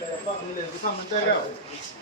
Guees referred on undell suz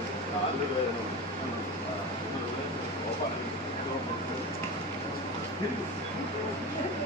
prawfas,